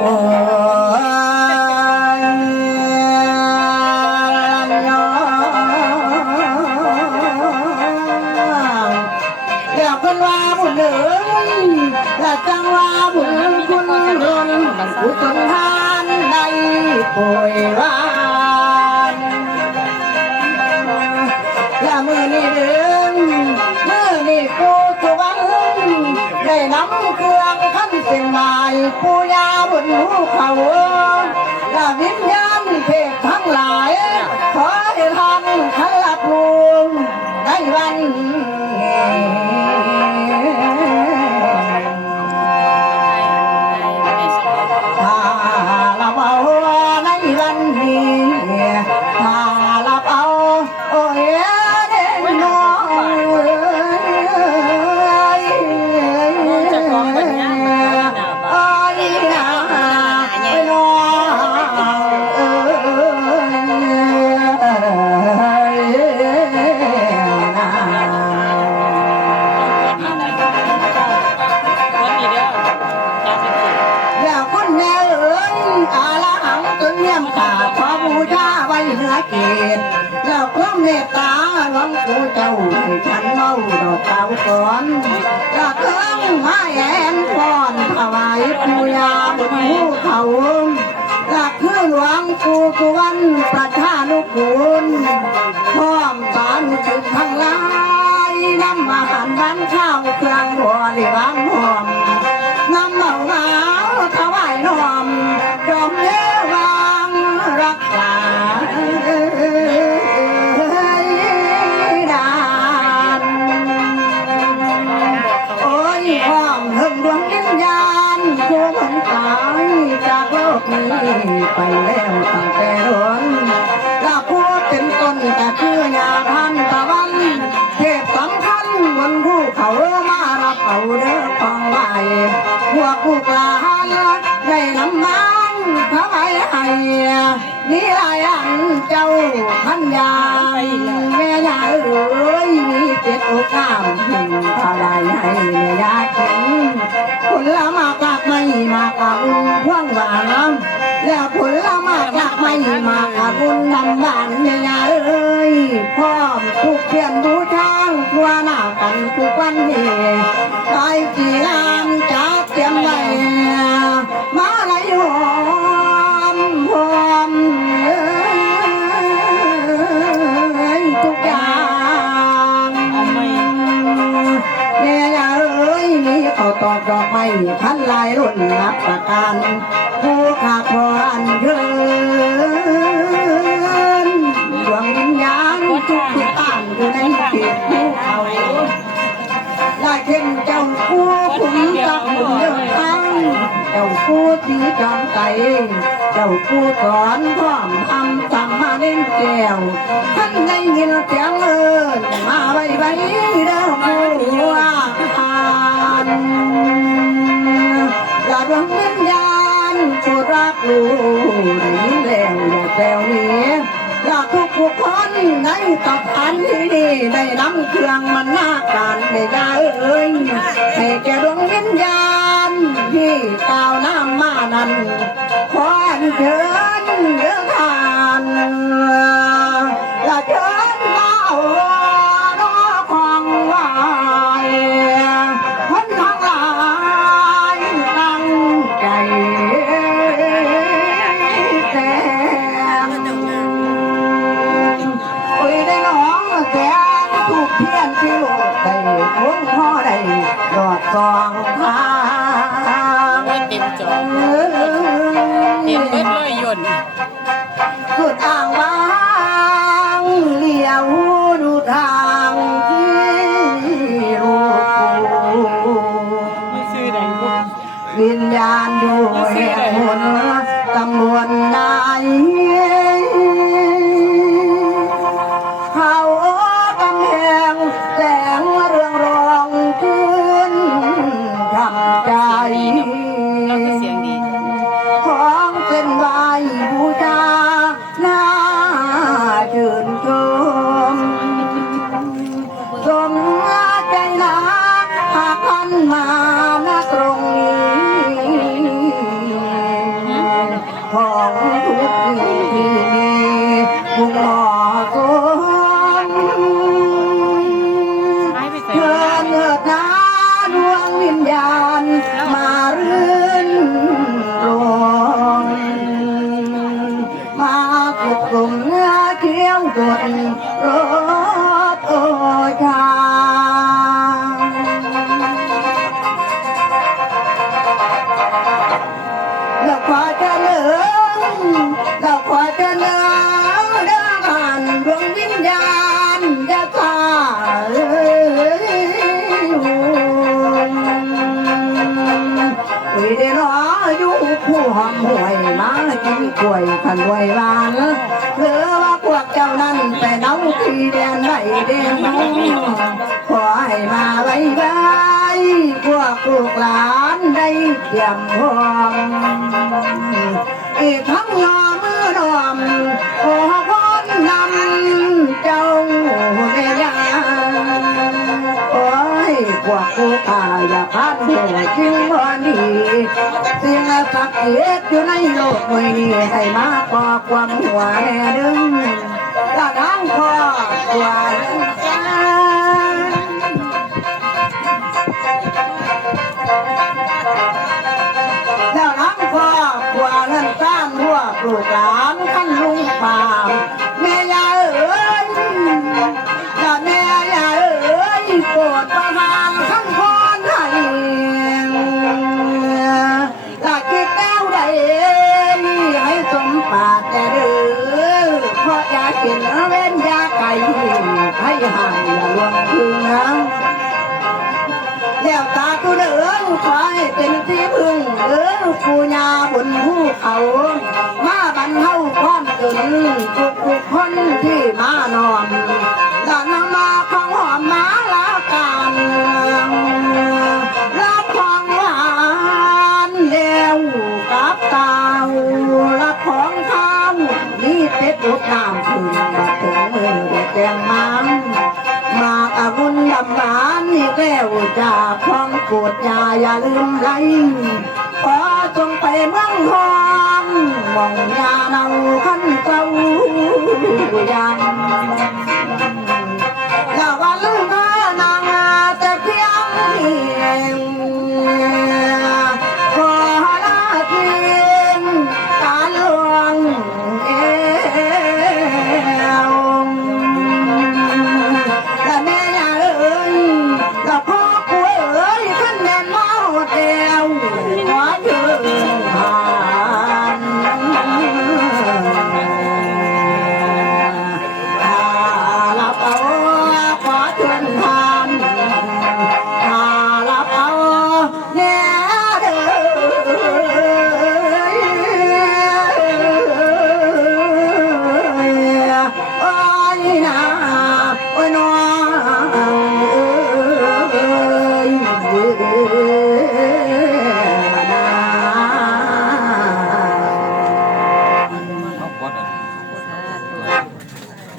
โอ้แล้วคนว่าบุญเหลือและจังว่าบุญคุณล้นกุศลทานได้ป่วยว่าและมือนี้เดินมือนี้กูสวรรค์ได้นำเครื่องขั้นเส้นลายปูยาบนหูเขาและวิญญาณเทพทั้งหลายขอให้ทำขันหลับลุงในวันถ้าเราเอาในวันนี้ถ้าเราเอาโอ้ยเด่นน้อยจะขอเป็นยังไงโอ้ยนะไปน้แล้วคนแน่เอ๋ยอาละหังจนเยี่ยมขาขอบูชาไว้เหนือเกศแล้วความเมตตาหลวงปู่เจ้าให้ฉันเมาดอกเตาก่อนแล้วเครื่องไม้แอนก่อนถวายปูยาบนภูเขาหลักคือหลวงปู่สุวรรณประชานุกูลพร้อมสารถึงทั้งหลายนำอาหารบ้านข้าวเครื่องบริวารหอมนำเหล่าหาถวายน้อมจอมเลี้ยวางรักษาดานโอ้ยความหึงดวงวิญญาณผู้คนตายจากโลกนี้ไปแล้วตั้งแต่ร้อนและผู้เป็นต้นแต่คือยาพันตะวันเทพสำคัญบนภูเขามารับเอาเด้อของไหวพวกลูกหลานได้นำมังถวายให้นี่ลายอันเจ้าพันยาแม่ยาเอ๋ยมีเจ็ดโอกาสถึงถวายให้แม่ยาถึงผลละมากากไม่มากาบุญพ่วงหวานแล้วผลละมากากไม่มากาบุญนำบ้านแม่ยาเอ๋ยพร้อมทุกเพียรบูชาทั่วหน้ากันทุกวันนี้ไปกี่งานจัดเตรียมไว้มาไหลหอมหอมทุกอย่างแม่ยาเอ๋ยมีเขาตอกดอกไม้พันลายรุ่นรับประกันผู้ขาดพรเยินดวงวิญญาณทุกที่ตั้งอยู่ในเขตภูเขาลายเข้มเจ้าผู้ขุนกับบุญเดินทางเจ้าผู้ที่จอมใจเจ้าผู้สอนพร้อมทำสั่งมาเล่นแก้วท่านได้ยินเสียงเอิญมาไว้ไว้เด้อผู้ว่าทานลาดวงวิญญาณผู้รักลูกได้ยินแล้วอย่าแซวนี้ลาทุกผู้คนในกับอันที่นี่ได้นำเครื่องมันหน้าการไม่ได้เอ้ยให้แก่ดวงวิญญาณที่ก้าวน้ำมานั้นขออัญเชิญเดินทางและเชิญมาเอาดอกของไหวคนทั้งหลายตั้งใจแต่โอ้ยได้น้องแสงถูกเทียนที่โลกได้คงพ่อได้ดอดสองทางเต็มจอเต็มเบิดเลยยนต์สุดอ่างวางเลี้ยวดูทางที่ลูกไม่ซื้อไหนบุกวิญญาณอยู่แห่งหนตำรวจนายเขากำแพงแสงเรืองรองขึ้นทำใจเสียงดีของเส้นไหวบูชาหน้าชื่นชมสมใจนะหากท่านมาณตรงนี้ ได้รออยู่ผู้หอมห่วยมากินกล้วยขันไว้วานหรือว่าพวกเจ้านั้นไปเนาที่แดนไหนเด่นน้องขอให้มาไว้ไว้พวกลูกหลานได้เตรียมพร้อมอีกทั้งยอมือดอมขอพ้นนำเจ้าแม่ยาโอ้ยพวกกูตายอย่าพันหัวจริงบ่ดีสิ่งศักดิ์สิทธิ์อยู่ในโลกมวยนี้ให้มาก่อความหัวแน่ดึงกระทั่งพ่อหัวจ้าแล้วทั้งพ่อหัวเงินสร้างหัวปลูกหลานขั้นลุงป่ามแม่ยาเอ๋ยอย่าแม่ยาเอ๋ยโปรดประทานขั้นพรให้ถ้าคิดแล้วได้ให้สมปรารถนาเด้อเพราะอยากกินเว้นยาไก่ให้หายอย่าลวงคืนนะแล้วตาตุเดินคอยเป็นที่พึ่งผู้ยาบนภูเขามาบรรเทาความจนทุกคนที่มานอมด้านมาของหอมมาลากันรับของหวานเดียวกับเตารับของข้าวนี่เป็ดลูกน้ำพึ่งมาถึงมือแกงมันมากะบุญดำบานนี่แก้วจากของโกดยาอย่าลืมไหลขอจงไปเมืองทองมองยาเนาขันเต้ายัง